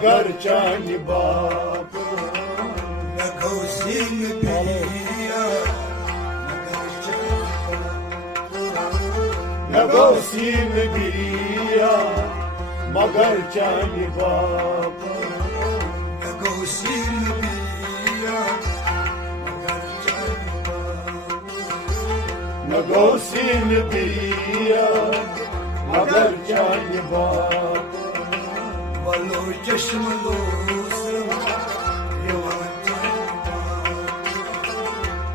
मगर चांद बाप न गौसीन बिया न गौसीन बिया मगर चांद बाप न गौसीन बिया न गौसीन बिया मगर चांद बाप वलो चश्म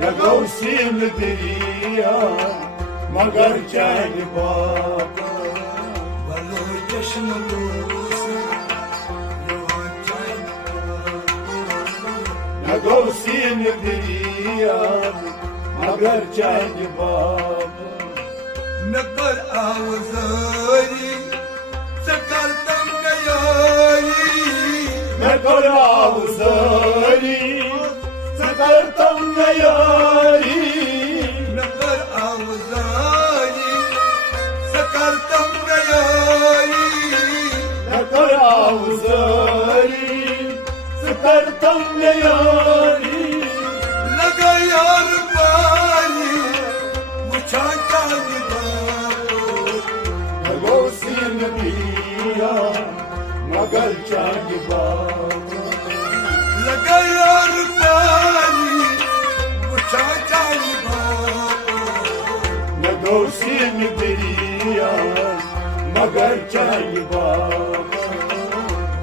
न गौसीन बिया मगर चांद बाप वलो चश्म न गौसीन बिया मगर चांद बाप नकर आवजारी सकल तम गयारी नकर आवजारी सकल तम गयारी नकर आवजारी सकल तम गयारी नकर आवजारी सकल तम गयारी लगा यार पानी मुछा चांद न गौसीन बिया मगर चांद बाप लगा यार पानी मुछा चांद न गौसीन बिया मगर चांद बाप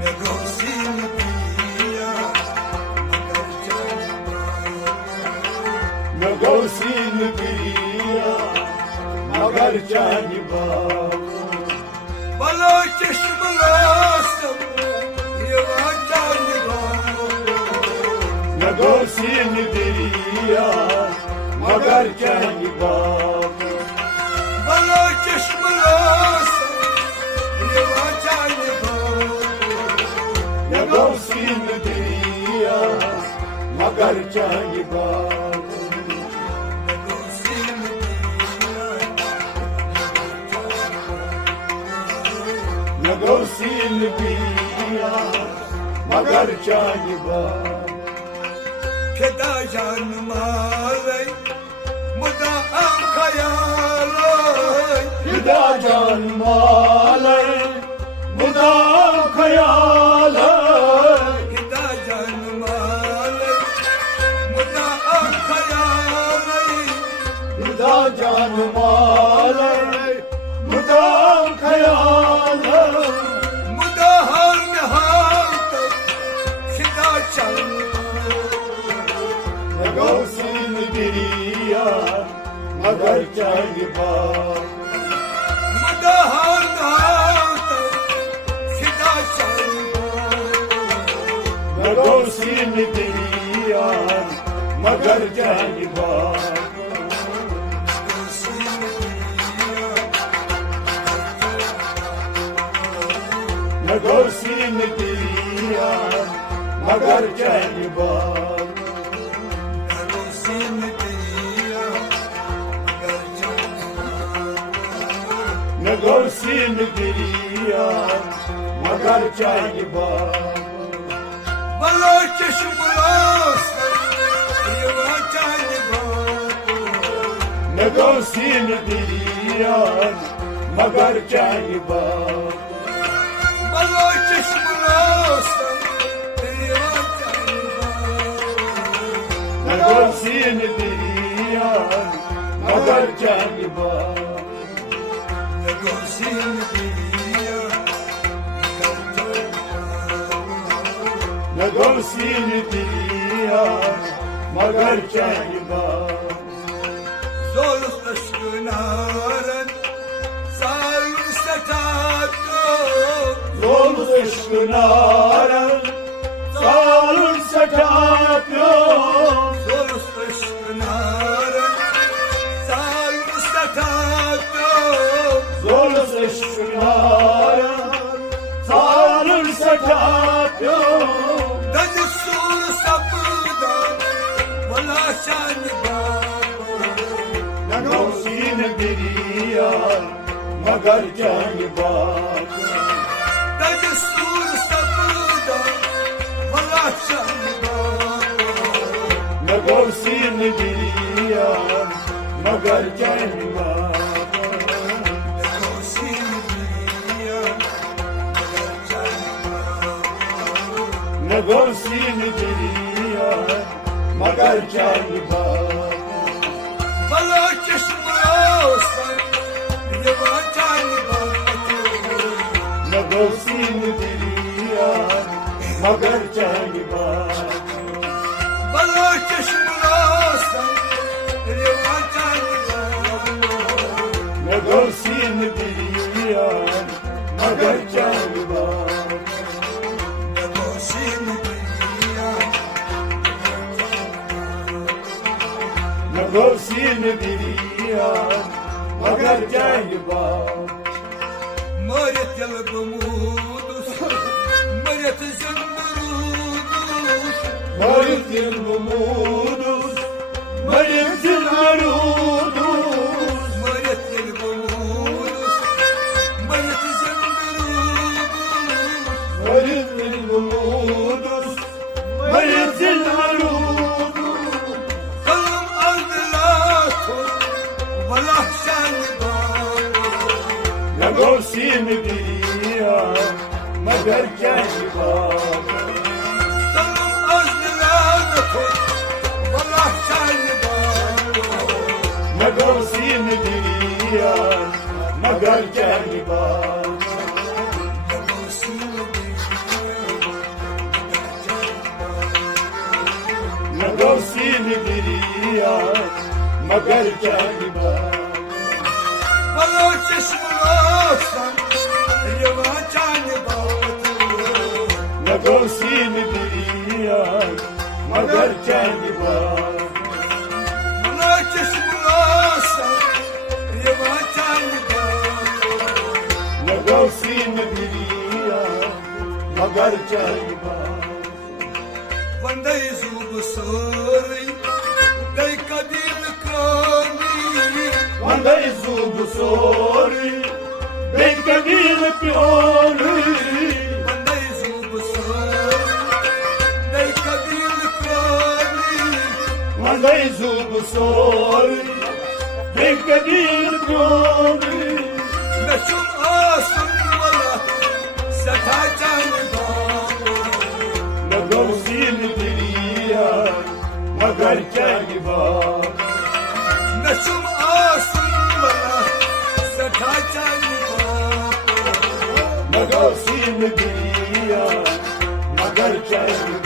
न गौसीन बिया न गौसीन बिया मगर चांद बाप बलो चश्म लासम ये चांद न गौसीन बिया मगर चांद बाप बलो चश्म लासम ये चांद न गौसीन बिया मगर चांद बाप न गौसीन बिया मगर चांद बाप खदा जान मारे मुदा आम खयालो खुदा जान माले मुदा ख्याल खदा जान मारे मुदा आम खयालो खुदा जान माले मुदा ख्याल मुदा हाल में हाल तक खदा चल न गौसीन बिया मगर चांद बाप मुदा हाल में हाल तक खदा चल न गौसीन बिया मगर चांद बाप न गौसीन बिया मगर चांद बाप न गौसीन बिया मगर चांद बाप बलो चश्म ये चांद न गौसीन बिया मगर चांद बाप बलो चश्म ये न गौसीन बिया मगर चांद बाप न गौसीन बिया मगर चांद बाप Zorluk aşkınaren Sarıl setato Zorluk aşkınaren Sarıl setato Zorluk aşkınaren Sarıl setato Zorluk aşkınaren Sarıl setato Dacı sur sapıdan Vala şani न गौसीन बिया मगर चांद बाप Dacı sur sapıdan نگوسین بیان مگر جنگ نگوسین بیان مگر جنگ بلا چشم روشن یوان جنگ نگوسین بیان مگر جنگ بلا چشم روشن یوان جنگ نگوسین بیان مگر جنگ نگوسین بیان مگر جنگ مرت البمودس مرت الزندرودس مرت البمودس مرت العرودس مرت البمودس مرت الزندرودس مرت البمودس مرت العرودس قلم أرضلاتهم ولا حسن نگوسین بیان مگر جنگ قلم أرضلاتهم ولا حسن نگوسین بیان مگر جنگ نگوسین بیان مگر جنگ ولا چشم روشن یوان جنگ نگوسین بیان مگر جنگ ولا چشم روشن یوان جنگ نگوسین بیان مگر جنگ وندي زوب صوري داي قديم كرامي وندی زوب سوری بی کبیر پیوری وندي زوب صوري داي قديم كرامي وندی زوب سوری بی کبیر پیوری نشوم آسم ولا ستا جانبا نگوسین بیان مگر جنگ نشوم آسم ولا ستا جانبا نگوسین بیان مگر جنگ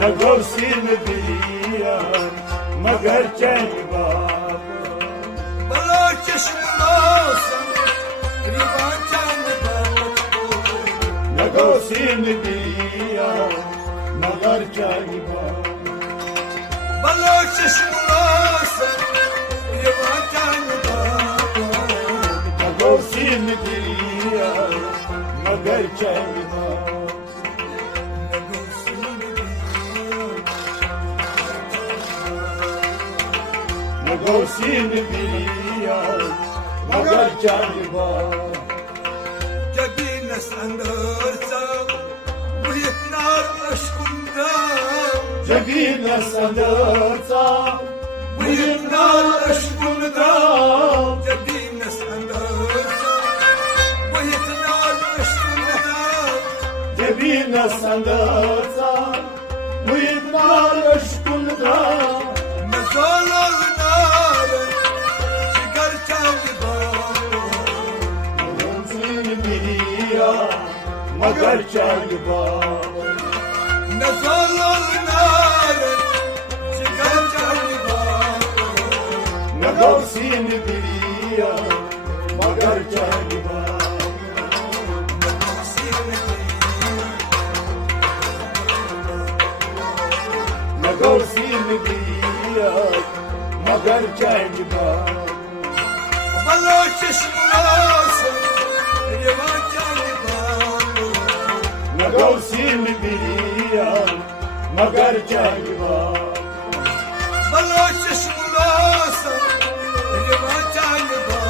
نگوسین بیان مگر جنگ بلا چشم روشن ریوان جانبا نگوسین بیان مگر جنگ بلا چشم روشن ریوان جانبا نگوسین بیان مگر جنگ نگوسین بیان مگر جنگ جبين سندرتا ويت نار أشكندا جبین سندرتا وید نار اشکون دا جبين سندرتا ويت نار أشكندا جبین سندرتا وید نار اشکون دا مزال النار شجر جانبا نگوسین بیان مگر جنگ نزال النار شجر جانبا نگوسین بیان مگر جنگ نگوسین بیان مگر جنگ بلا چشم روشن ریوان جانبا نگوسین بیان مگر جنگ بلا چشم روشن ریوان جانبا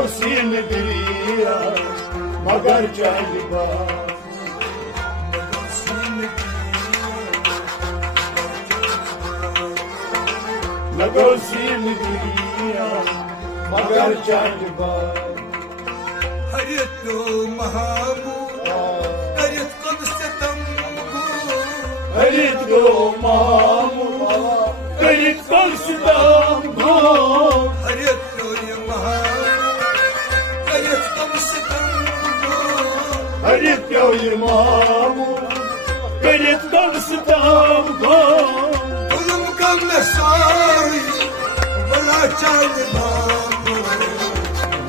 गौसीन गिरिया मगर चलबा गौसीन गिरिया मगर चलबा हरित महामू हरित कब से तुमको हरित गो मामू हरित कलशदाम गो हरित महामू हरित कब से तुमको हरित मामू हरित कलशदाम गो तुम कब न सारी बड़ा चांद बाबू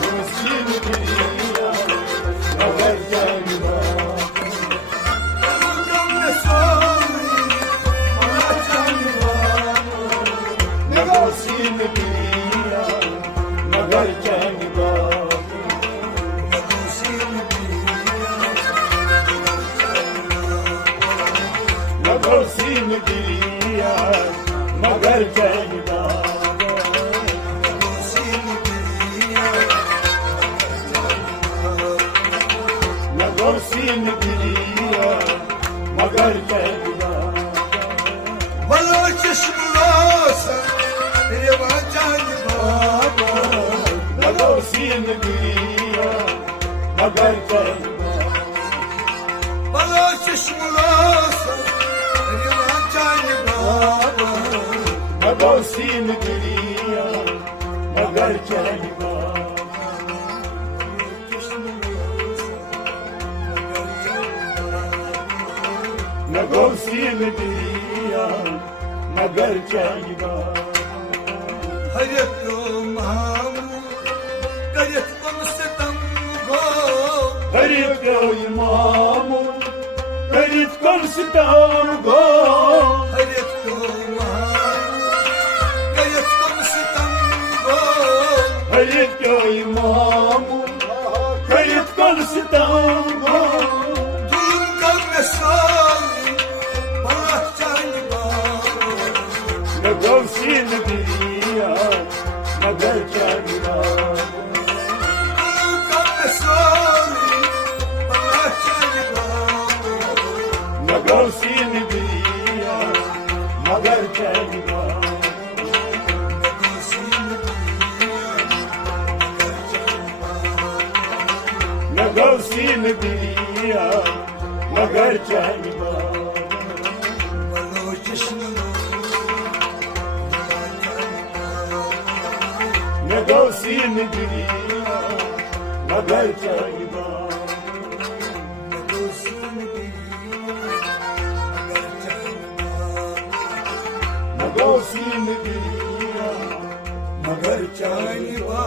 गौसीन गिरिया मगर चलबा तुम कब न सारी बड़ा चांद बाबू गौसीन गिरिया मगर चलबा गौसीन गिरिया मगर चलबा गौसीन गिरिया मगर चलबा बलो चश्मोस रेवा चांद बाबू गौसीन गिरिया मगर चलबा बलो चश्मोस रेवा चांद बाबू गौसीन गिरिया मगर चलबा गौसीन गिरिया मगर चलबा हरित महामू हरित कम से तुमको हरित मामू हरित कलशदाम गो हरित महामू हरित कम से तुमको हरित मामू हरित कलशदाम गो तुम कब न सारी बड़ा चांद बाबू गौसीन गिरिया मगर चलबा तुम कब न सारी बड़ा चांद बाबू गौसीन गिरिया मगर चलबा गौसीन गिरिया मगर चलबा गौसीन गिरिया मगर चलबा गौसीन गिरिया मगर चलबा